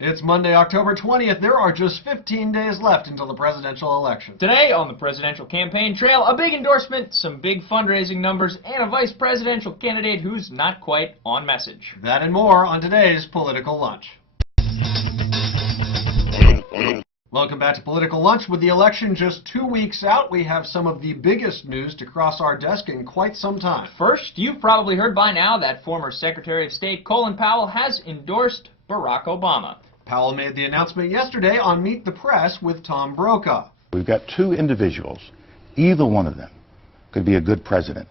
It's Monday, October 20th. There are just 15 days left until the presidential election. Today on the presidential campaign trail, a big endorsement, some big fundraising numbers, and a vice presidential candidate who's not quite on message. That and more on today's Political Lunch. Welcome back to Political Lunch. With the election just 2 weeks out, we have some of the biggest news to cross our desk in quite some time. First, you've probably heard by now that former Secretary of State Colin Powell has endorsed Barack Obama. Powell made the announcement yesterday on Meet the Press with Tom Brokaw. We've got two individuals. Either one of them could be a good president.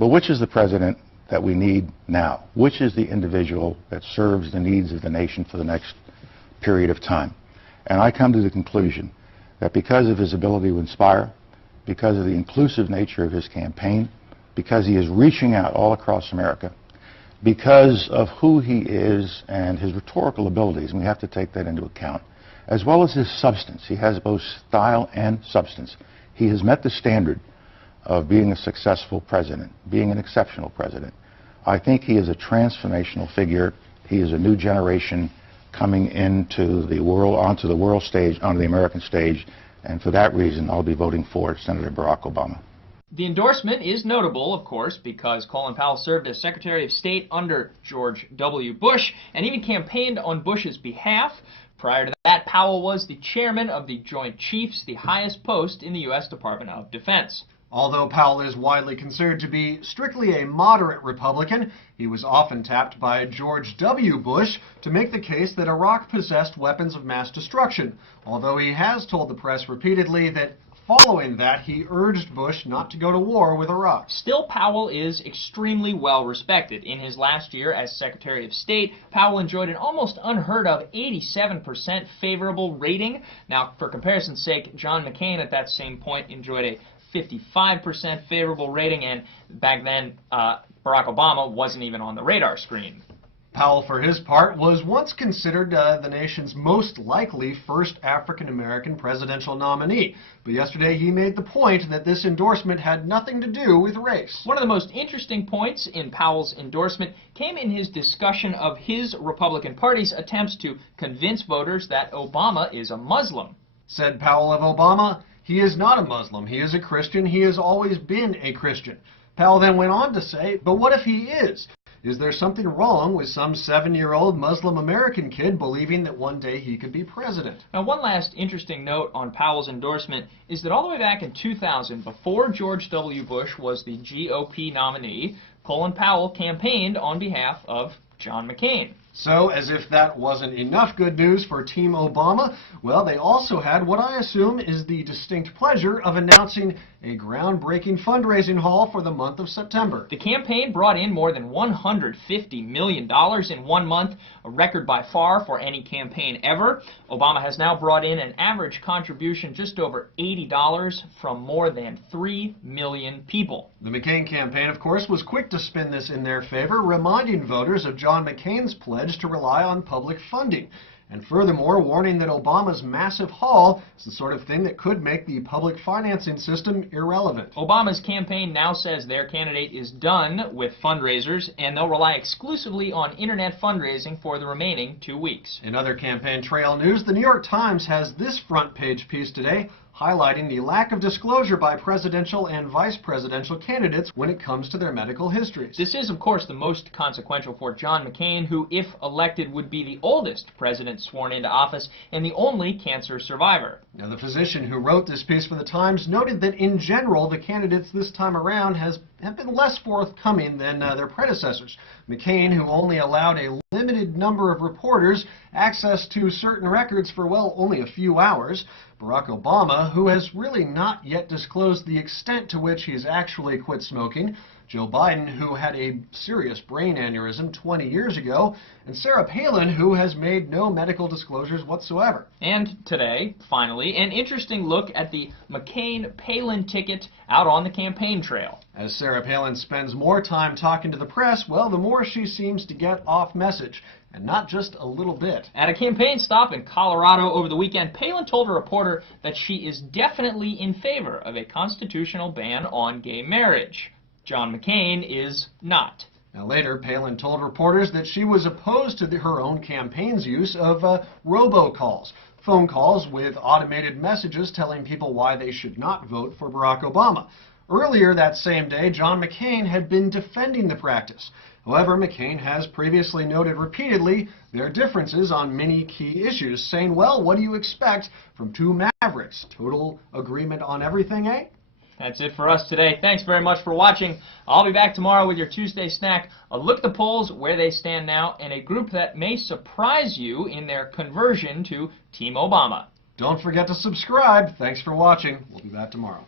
But which is the president that we need now? Which is the individual that serves the needs of the nation for the next period of time? And I come to the conclusion that because of his ability to inspire, because of the inclusive nature of his campaign, because he is reaching out all across America, because of who he is and his rhetorical abilities, and we have to take that into account, as well as his substance. He has both style and substance. He has met the standard of being a successful president, being an exceptional president. I think he is a transformational figure. He is a new generation coming into the world, onto the world stage, onto the American stage, and for that reason, I'll be voting for Senator Barack Obama. The endorsement is notable, of course, because Colin Powell served as Secretary of State under George W. Bush and even campaigned on Bush's behalf. Prior to that, Powell was the chairman of the Joint Chiefs, the highest post in the U.S. Department of Defense. Although Powell is widely considered to be strictly a moderate Republican, he was often tapped by George W. Bush to make the case that Iraq possessed weapons of mass destruction, although he has told the press repeatedly that following that, he urged Bush not to go to war with Iraq. Still, Powell is extremely well respected. In his last year as Secretary of State, Powell enjoyed an almost unheard of 87% favorable rating. Now, for comparison's sake, John McCain at that same point enjoyed a 55% favorable rating, and back then, Barack Obama wasn't even on the radar screen. Powell, for his part, was once considered the nation's most likely first African-American presidential nominee. But yesterday he made the point that this endorsement had nothing to do with race. One of the most interesting points in Powell's endorsement came in his discussion of his Republican Party's attempts to convince voters that Obama is a Muslim. Said Powell of Obama, "He is not a Muslim. He is a Christian. He has always been a Christian." Powell then went on to say, "But what if he is? Is there something wrong with some 7-year-old Muslim American kid believing that one day he could be president?" Now, one last interesting note on Powell's endorsement is that all the way back in 2000, before George W. Bush was the GOP nominee, Colin Powell campaigned on behalf of John McCain. So, as if that wasn't enough good news for Team Obama, well, they also had what I assume is the distinct pleasure of announcing a groundbreaking fundraising haul for the month of September. The campaign brought in more than $150 million in 1 month, a record by far for any campaign ever. Obama has now brought in an average contribution just over $80 from more than 3 million people. The McCain campaign, of course, was quick to spin this in their favor, reminding voters of John McCain's pledge to rely on public funding, and furthermore warning that Obama's massive haul is the sort of thing that could make the public financing system irrelevant. Obama's campaign now says their candidate is done with fundraisers, and they'll rely exclusively on internet fundraising for the remaining 2 weeks. In other campaign trail news, the New York Times has this front page piece today, highlighting the lack of disclosure by presidential and vice presidential candidates when it comes to their medical histories. This is, of course, the most consequential for John McCain, who, if elected, would be the oldest president sworn into office and the only cancer survivor. Now, the physician who wrote this piece for the Times noted that, in general, the candidates this time around have been less forthcoming than their predecessors. McCain, who only allowed a limited number of reporters access to certain records for, well, only a few hours. Barack Obama, who has really not yet disclosed the extent to which he's actually quit smoking. Joe Biden, who had a serious brain aneurysm 20 years ago. And Sarah Palin, who has made no medical disclosures whatsoever. And today, finally, an interesting look at the McCain-Palin ticket out on the campaign trail. As Sarah Palin spends more time talking to the press, well, the more she seems to get off message. And not just a little bit. At a campaign stop in Colorado over the weekend, Palin told a reporter that she is definitely in favor of a constitutional ban on gay marriage. John McCain is not. Now later, Palin told reporters that she was opposed to her own campaign's use of robocalls, phone calls with automated messages telling people why they should not vote for Barack Obama. Earlier that same day, John McCain had been defending the practice. However, McCain has previously noted repeatedly their differences on many key issues, saying, well, what do you expect from two mavericks? Total agreement on everything, eh? That's it for us today. Thanks very much for watching. I'll be back tomorrow with your Tuesday snack, a look at the polls, where they stand now, and a group that may surprise you in their conversion to Team Obama. Don't forget to subscribe. Thanks for watching. We'll be back tomorrow.